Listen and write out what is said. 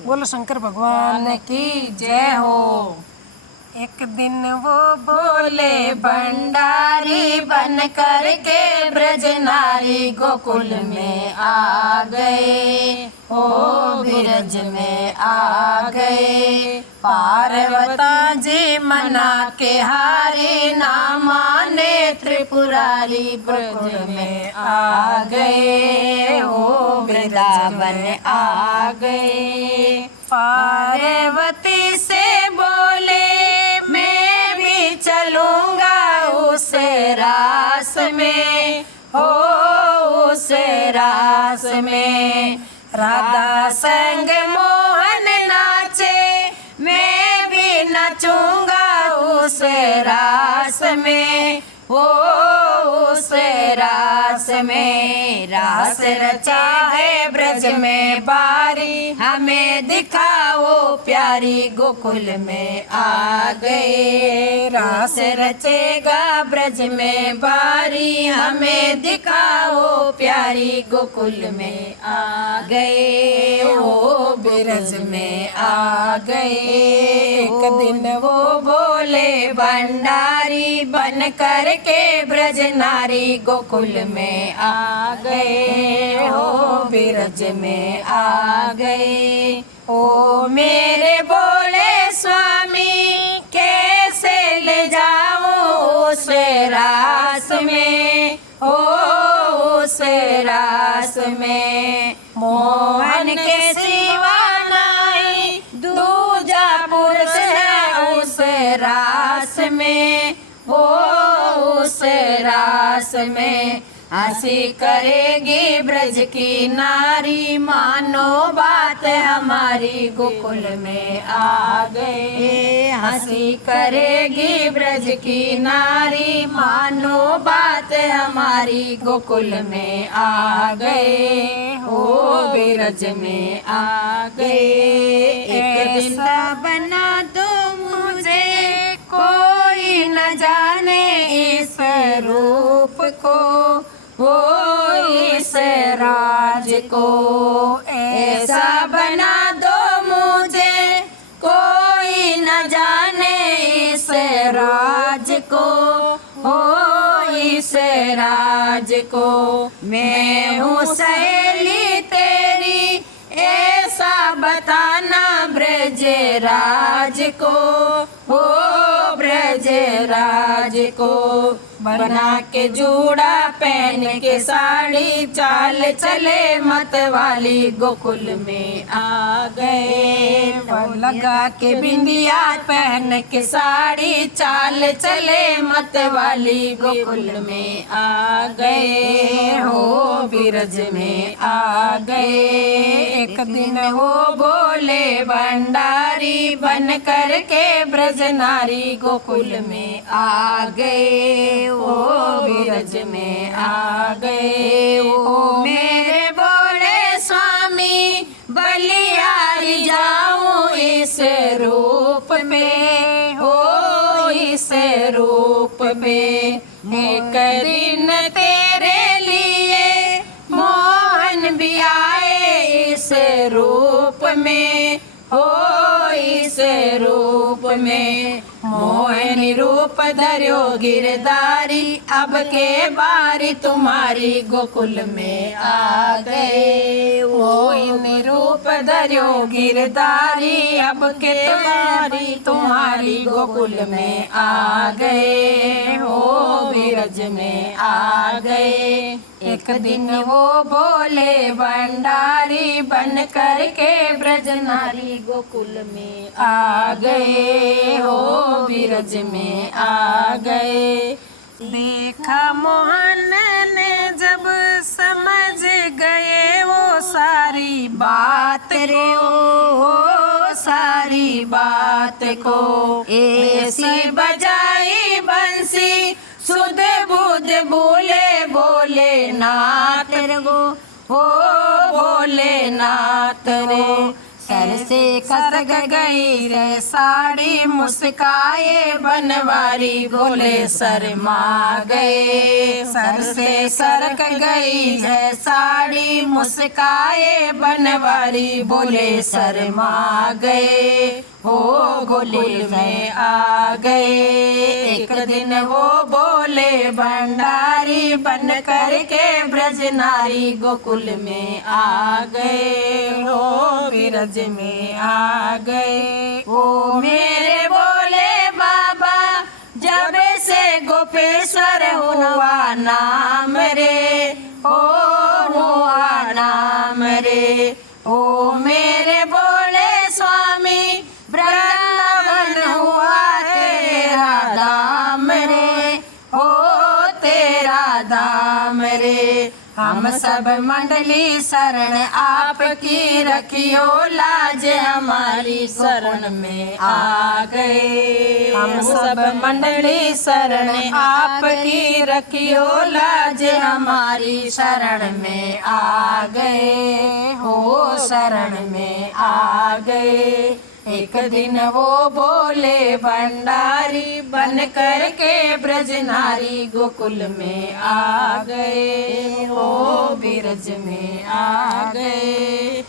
बोलो शंकर भगवान की जय हो। एक दिन वो बोले भंडारी बन कर के ब्रज नारी गोकुल में आ गए, ओ ब्रज में आ गए। पार्वता जी मना के हारे ना माने त्रिपुरारी ब्रज में आ गए, ओ वृंदावन आ गए। पार्वती से बोले मैं भी चलूंगा उस रास में, हो उस रास में। राधा संग मोहन नाचे मैं भी नचूंगा उस रास में, हो उस रास में। रास रचा है ब्रज में बारी, हमें दिखाओ प्यारी गोकुल में आ गए। रास रचेगा ब्रज में बारी, हमें दिखाओ प्यारी गोकुल में आ गए, ओ ब्रज में आ गए। एक दिन वो बोले भंडारी बन कर के ब्रज नारी गोकुल में आ गए, हो ब्रज में आ गए। ओ मेरे बोले स्वामी कैसे ले जाऊं उस रास में, ओ उस रास में। मोहन के सिवा नहीं दूजा पुरुष है उस रास में, ओ उस रास में। हंसी करेगी ब्रज की नारी, मानो बात हमारी गोकुल में आ गए। हंसी करेगी ब्रज की नारी, मानो बात हमारी गोकुल में आ गए, हो ब्रज में आ गए। एक दिन बना दो मुझे कोई न जाने इस रूप को, वो इस राज को। ऐसा बना दो मुझे कोई न जाने इस राज को, हो इस राज को। मैं हूँ सहेली तेरी ऐसा बताना ब्रज राज को, हो ब्रज राज को। बना के जूड़ा पहन के साड़ी चाल चले मत वाली गोकुल में आ गए। लगा के बिंदिया पहन के साड़ी चाल चले मत वाली गोकुल में आ गए, हो ब्रज में आ गए। एक दिन वो बोले भंडारी बन कर के ब्रज नारी गोकुल में आ गए, ओ ब्रज में आ गए। ओ मेरे बोले स्वामी बलिहारी जाऊं इस रूप में, हो इस रूप में। एक दिन तेरे लिए मोहन भी आए इस रूप में, हो इस रूप में। मोहनी रूप धर्यो गिरधारी, अब के बारी तुम्हारी गोकुल में आ गए। मोहनी रूप धर्यो गिरधारी, अब के बारी तुम्हारी गोकुल में आ गए, हो ब्रज में आ गए। एक दिन वो बोले भंडारी बन कर के ब्रज नारी गोकुल में आ गए, हो ब्रज में आ गए। देखा मोहन ने जब समझ गए वो सारी बात रे, ओ सारी बात को। ऐसी बजाई बंसी सुध बुध बोले बोले नाथ रे, वो ओ भोले नाथ रे। सर से खसक गई रे साड़ी, मुस्काए बनवारी बोले शर्मा गए। सर से सरक गई है साड़ी, मुस्काए बनवारी बोले शर्मा गए। हो गोकुल में आ गए। एक दिन वो बोले भंडारी बन कर के ब्रज नारी गोकुल में आ गए। हो ब्रज में आ गए। ओ मेरे बोले बाबा जब से गोपेश्वर हुआ नाम रे, ओ हुआ नाम रे। ओ मेरे बोले स्वामी वृंदावन हुआ तेरा धाम रे, हो तेरा धाम रे। हम सब मंडली शरण आपकी रखियो लाज हमारी शरण में आ गए। हम सब मंडली शरण आपकी रखियो लाज हमारी शरण में आ गए। हो शरण में आ गए। एक दिन वो बोले भंडारी बन कर के ब्रज नारी गोकुल में आ गए। हो ब्रज में आ गए।